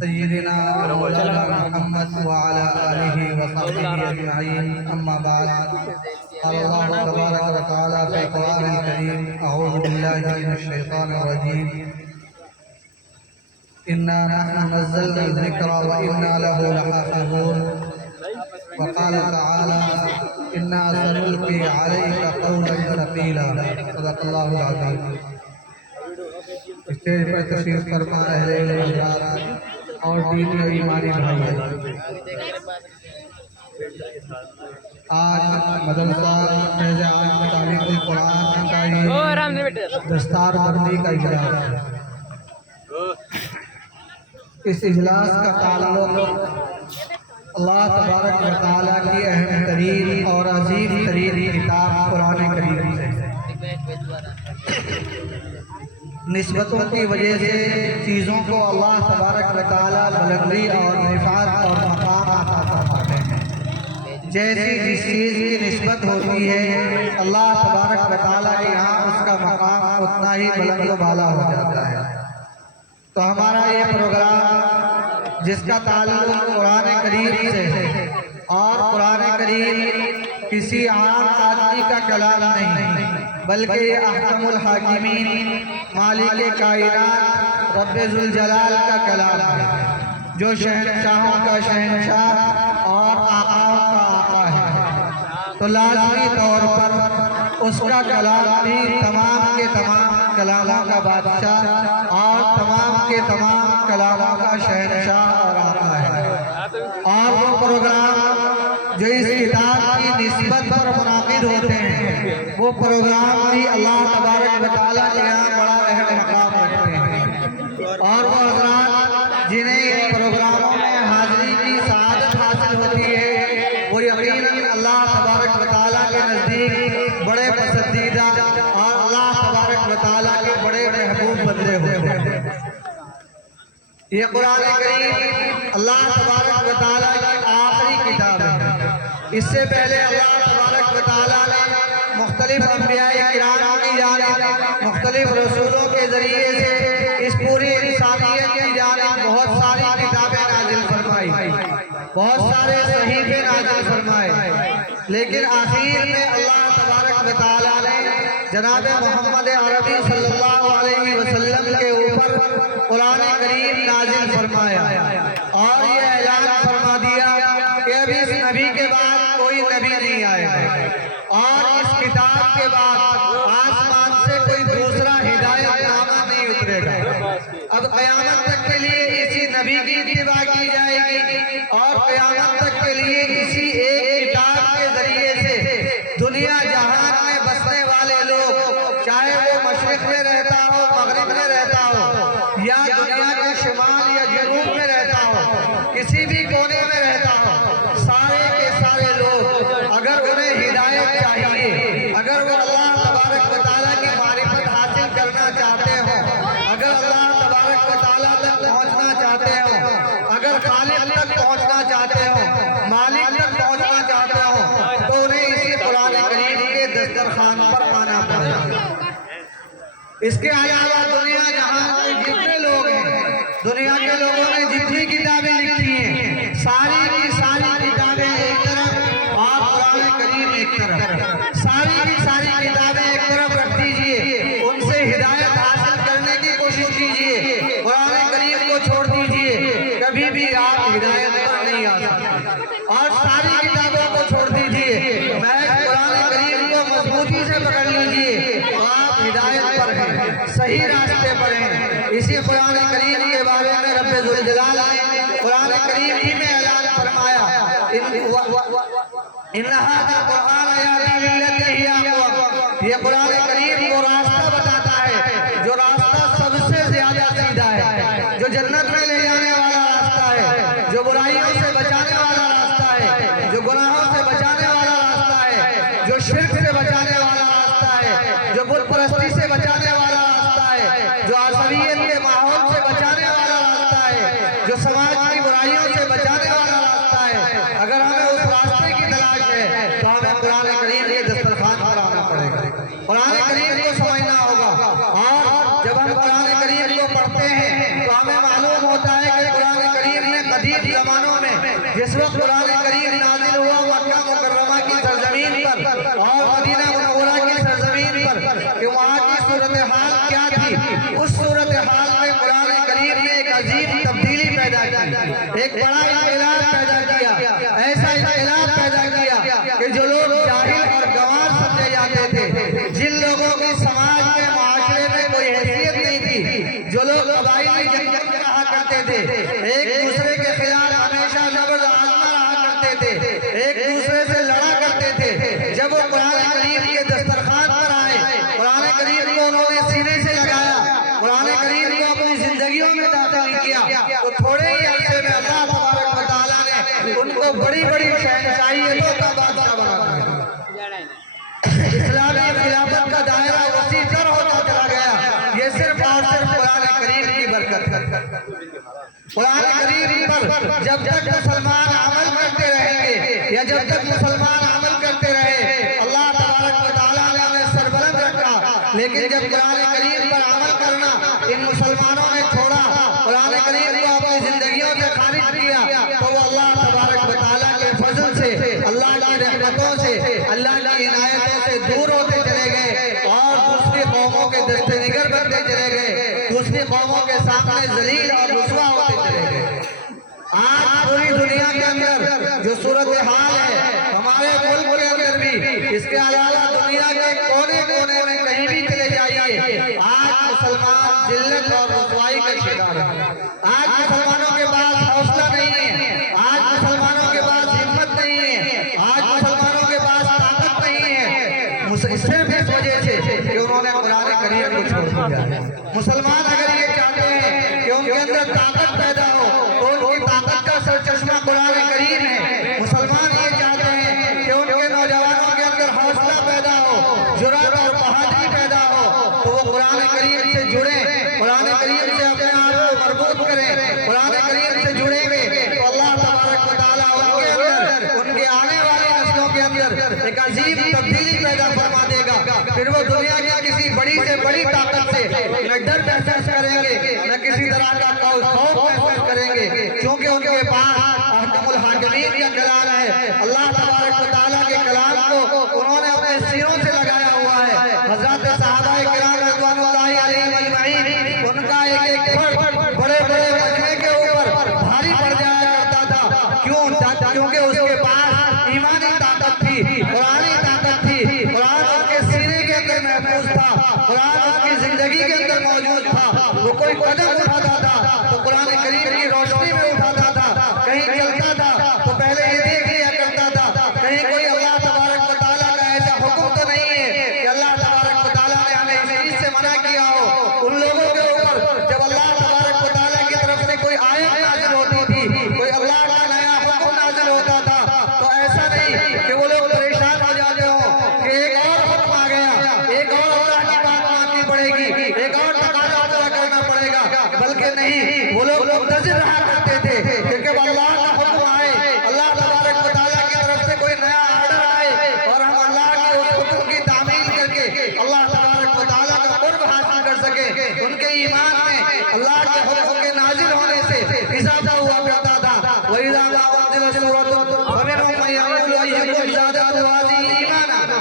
سيدنا مولانا محمد وعلى آله وصحبه أجمعين أما بعد قال الله تبارك وتعالى في القرآن الكريم أعوذ بالله من الشيطان الرجيم إنا نحن نزلنا الذكر وإنا له لحافظون وقال تعالى إنا سنلقي عليك قولا ثقيلا صدق الله العظيم اسٹیج پر تشریف فرما اہل علم حضرات اور دینی و ایمانی بھائی، آج مدرسہ فیض عام تعلیم القرآن کا یہ دستار بندی کا اجلاس ہے۔ اس اجلاس کا تعلق اللہ تبارک و تعالیٰ کی اہم ترین اور عظیم ترین کتاب قرآن کریم سے نسبتوں کی وجہ سے چیزوں کو اللہ تبارک و تعالیٰ بلندی اور رفعت اور مقام عطا فرماتے ہیں۔ جیسی جس چیز کی نسبت ہوتی ہے اللہ تبارک و تعالیٰ کے یہاں اس کا مقام اتنا ہی بلند و بالا ہو جاتا ہے۔ تو ہمارا یہ پروگرام جس کا تعلق قرآن کریم سے ہے اور قرآن کریم کسی عام آدمی کا کلام نہیں بلکہ یہ احکم الحاکمین مالک کائنات رب ذوالجلال کا کلام ہے، جو شہنشاہوں کا شہنشاہ اور آقاؤں کا آقا ہے، تو لازمی طور پر اس کا کلام بھی تمام کے تمام کلاموں کا بادشاہ اور تمام کے تمام کلاموں کا شہنشاہ اور آقا ہے۔ اور وہ پروگرام جو اس کتاب کی نسبت پر منعقد ہوتے ہیں وہ پروگرام بھی اللہ تبارک و تعالیٰ کے یہاں بڑا اہم مقام رکھتے ہیں، اور وہ حضرات جنہیں ان پروگراموں میں حاضری کی سعادت حاصل ہوتی ہے وہ یقیناً اللہ تبارک و تعالیٰ کے نزدیک بڑے پسندیدہ اور اللہ تبارک و تعالیٰ کے بڑے محبوب بندے ہوتے ہیں۔ یہ قرآن کریم اللہ تبارک و تعالیٰ کی آخری کتاب ہے۔ اس سے پہلے اللہ تبارک و تعالیٰ نے مختلف انبیاء کرام کی جانب مختلف رسولوں کے ذریعے سے اس پوری انسانیت کی جانب بہت ساری کتابیں نازل فرمائی، بہت سارے صحیفے نازل فرمائے، لیکن آخر میں اللہ تبارک و تعالیٰ نے جناب محمد عربی صلی اللہ علیہ وسلم کے اوپر قرآن کریم نازل فرمایا اور یہ اعلان فرما دیا کہ اب اس نبی کے بعد کوئی نبی نہیں آئے گا اور اس کتاب کے بعد آسمان سے کوئی دوسرا ہدایت نامہ نہیں اترے گا۔ اب قیامت تک کے لیے اسی نبی کی اتباع کی جائے گی اور قیامت تک کے لیے اسی ایک کتاب کے ذریعے سے دنیا جہان میں بسنے والے لوگ، چاہے وہ مشرق میں رہتا ہو، مغرب میں رہتا ہو، یا دنیا کے شمال یا جنوب میں رہتا ہو، کسی بھی کونے میں رہتا ہو، سارے کے سارے لوگ اگر انہیں ہدایت چاہیے، اگر وہ اللہ تبارک و تعالیٰ کی معرفت حاصل کرنا چاہتے ہوں، اگر اللہ تبارک و تعالیٰ تک پہنچنا چاہتے ہوں، اگر خالق تک پہنچنا چاہتے ہوں، مالک تک پہنچنا چاہتے ہوں، تو انہیں اسی قرآن کریم کے دسترخوان پر آنا پڑے گا۔ اس کے علاوہ دنیا جہاں کے جتنے لوگ ہیں، دنیا کے لوگوں نے جتنی کتابیں لکھی ہیں، ساری کی ساری کتابیں ایک طرف اور قرآن کریم ایک طرف، ساری کی ساری کتابیں ایک طرف رکھ دیجئے، ان سے ہدایت حاصل کرنے کی کوشش کیجئے، قرآن کریم کو چھوڑ دیجئے، کبھی بھی آپ ہدایت پر نہیں آ سکتے، اور ساری کتابوں کو چھوڑ دیجئے، محض قرآن کریم کو مضبوطی سے پکڑ لیجئے، تو آپ ہدایت پر ہیں، صحیح راستے پر ہیں۔ اسی قرآن کریم کے بارے میں رب ذوالجلال نے قرآن کریم ہی میں اعلان فرمایا، ان ھذا القرآن یہدی للتی ہی اقوم، یہ قرآن کریم وہ راستہ بتاتا ہے جو راستہ سب سے زیادہ سیدھا ہے، جو جنت میں لے جانے والا راستہ ہے، جو برائیوں سے بچانے والا راستہ ہے، جو گناہوں سے بچانے والا راستہ ہے، جو شرک سے بچانے والا راستہ ہے، جو بت پرستی سے بچانے والا راستہ ہے، جو عصبیت کے ماحول سے بچانے والا راستہ ہے، جو سماج کی برائیوں سے بچانے والا راستہ ہے۔ اگر ہمیں اس راستے کی تلاش ہے تو ہمیں قرآن کریم کے دسترخوان پر آنا پڑے گا، قرآن کریم کو سمجھنا ہوگا، اور جب ہم قرآن کریم کو پڑھتے ہیں تو ہمیں معلوم ایک بڑا انقلاب پیدا کیا، ایسا انقلاب پیدا کیا کہ جو لوگ جاہل اور گنوار سمجھے جاتے تھے، جن لوگوں کی سماج میں معاشرے میں کوئی حیثیت نہیں تھی، جو لوگ قبائلی جنگ کہا کرتے تھے، ایک دوسرے کے خلاف ہمیشہ نبرد آزما رہا کرتے تھے، ایک دوسرے سے لڑا کرتے تھے، جب وہ قرآن کریم کے دسترخوان پر آئے، قرآن کریم کو انہوں نے سینے سے لگایا، قرآن کریم کو اپنی زندگیوں میں داخل کیا، تو تھوڑے ہی عرصے میں اللہ تبارک و تعالیٰ نے ان کو بڑی بڑی شہنشاہیتوں کا بادشاہ بنا دیا۔ اسلامی خلافت کا دائرہ وسیع تر ہوتا چلا گیا، یہ صرف اور صرف قرآن کریم کی برکت ہے۔ قرآن کریم پر جب تک مسلمان عمل کرتے رہیں گے یا جب تک مسلمان عمل کرتے رہے، اللہ تبارک و تعالیٰ نے ہمیں سربلند رکھا، لیکن جب قرآن کریم پر عمل کرنا ان مسلمانوں نے چھوڑا، قرآن کریم کو اپنی زندگیوں سے خارج کیا، تو وہ اللہ تبارک و تعالیٰ کے فضل سے، اللہ کی رحمتوں سے، اللہ کی عنایتوں سے دور ہوتے چلے گئے اور دوسری قوموں کے دست نگر بنتے چلے گئے، دوسری قوموں کے سامنے ذلیل اور رسوا ہوتے چلے گئے۔ آج پوری دنیا کے اندر جو صورتحال ہے، ہمارے ملک کے اندر بھی، اس کے علاوہ دنیا کے کونے کونے میں کہیں بھی چلے جائیے، آج مسلمان ذلت اور رسوائی کا شکار ہے۔ آج مسلمانوں کے پاس حوصلہ نہیں ہے، آج مسلمانوں کے پاس ہمت نہیں ہے، آج مسلمانوں کے پاس طاقت نہیں ہے، صرف اس وجہ سے کہ انہوں نے قرآن کریم کو چھوڑ دیا ہے۔ مسلمان اگر یہ چاہتے ہیں کہ ان کے اندر طاقت پیدا ہو تو ان کی طاقت کا سرچشمہ قرآن کریم ہے۔ مسلمان یہ چاہتے ہیں کہ ان کے نوجوانوں کے اندر حوصلہ پیدا ہو، جرأت اور بہادری پیدا ہو، تو وہ قرآن کریم سے جڑیں، قرآن کریم سے اپنے آپ کو مربوط کریں، قرآن کریم سے جڑیں گے تو اللہ تبارک و تعالیٰ ان کے اندر، ان کے آنے والی نسلوں کے اندر ایک عظیم تبدیلی پیدا فرما دے گا۔ پھر وہ دنیا کی کسی بڑی سے بڑی طاقت سے نہ ڈر محسوس کریں گے، نہ کسی طرح کا خوف محسوس کریں گے، کیونکہ ان کے پاس احکم الحاکمین کا کلام ہے۔ اللہ تبارک و تعالیٰ کے کلام کو انہوں نے اپنے سینوں سے لگایا ہوا ہے۔ حضرات صحابہ کرام رضوان اللہ علیہم اجمعین، ان کا ایک ایک فرد بڑے بڑے مجمع کے اوپر بھاری پڑ جایا کرتا تھا، کیونکہ اس کے پاس ایمانی طاقت تھی، قرآنی طاقت تھی، قرآن ان کے سینے کے اندر محفوظ تھا، قرآن ان کی زندگی کے اندر موجود تھا۔ وہ کوئی قدم اٹھاتا تھا تو قرآن کریم کی روشنی میں اٹھاتا تھا، کہیں چلتا تھا تو پہلے یہ دیکھ لیا کرتا تھا کہیں کوئی اللہ تبارک و تعالیٰ کا ایسا حکم تو نہیں ہے کہ اللہ تبارک و تعالیٰ نے ہمیں اس چیز سے منع کیا ہو۔ ان لوگوں کے اوپر جب اللہ تبارک و تعالیٰ کی طرف سے کوئی آیت نازل ہوتی تھی، کوئی اللہ کا نیا حکم نازل ہوتا تھا، تو ایسا نہیں کہ وہ لوگ پریشان ہو جاتے ہوں کہ ایک اور حکم آ گیا، ایک اور اللہ کی بات ماننی پڑے گی، ایک اور تقاضا پورا کرنا پڑے گا، بلکہ نہیں، وہ لوگ منتظر رہا کرتے تھے کہ جب اللہ کا حکم آئے، اللہ تبارک و تعالیٰ کی طرف سے کوئی نیا آرڈر آئے اور ہم اللہ کے اس حکم کی تعمیل کر کے اللہ تبارک و تعالیٰ کا قرب حاصل کر سکیں۔ ان کے ایمان میں اللہ کے حکم کے نازل ہونے سے اضافہ ہوا کرتا تھا۔ وَإِذَا مَا أُنزِلَتْ سُورَةٌ فَمِنْهُم مَّن يَقُولُ أَيُّكُمْ زَادَتْهُ هَٰذِهِ إِيمَانًا۔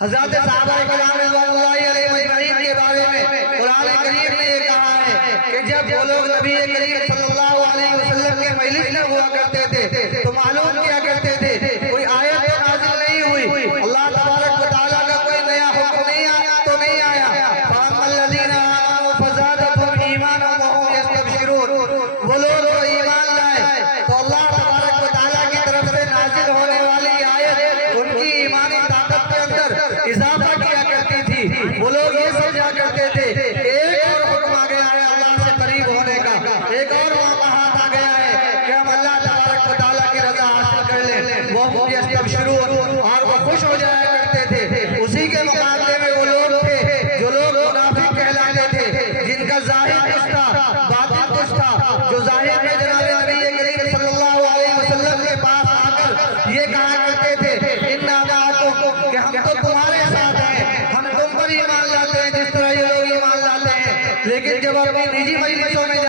حضرات صحابہ کرام رضوان اللہ علیہم اجمعین کے بارے میں قرآن کریم نے یہ کہا ہے کہ جب وہ لوگ نبی کریم صلی اللہ علیہ وسلم کے مجلس میں ہوا کرتے تھے تو معلوم کیا کرتے تھے، کوئی آیت تو نازل نہیں ہوئی، اللہ تبارک و تعالیٰ کا کوئی نیا حکم نہیں آیا، فَأَمَّا الَّذِينَ آمَنُوا فَزَادَتْهُمْ إِيمَانًا وَهُمْ يَسْتَبْشِرُونَ۔ وہ لوگ جو ایمان لائے تو اللہ تبارک و تعالیٰ کی طرف سے نازل ہونے والی آیت ان کی ایمانی طاقت کے اندر اضافہ کیا کرتی تھی۔ وہ لوگ یہ سمجھا کرتے تھے کہ ایک اور حکم آ گیا ہے اللہ سے قریب ہونے کا، ایک اور موقع ہاتھ آ گیا ہے کہ ہم اللہ تبارک و تعالیٰ کی رضا حاصل کر لیں۔ وہ یستبشرون، اور وہ خوش ہو جایا کرتے تھے۔ اسی کے مقابلے میں وہ لوگ تھے جو لوگ منافق کہلاتے تھے، جن کا ظاہر کچھ تھا، باطن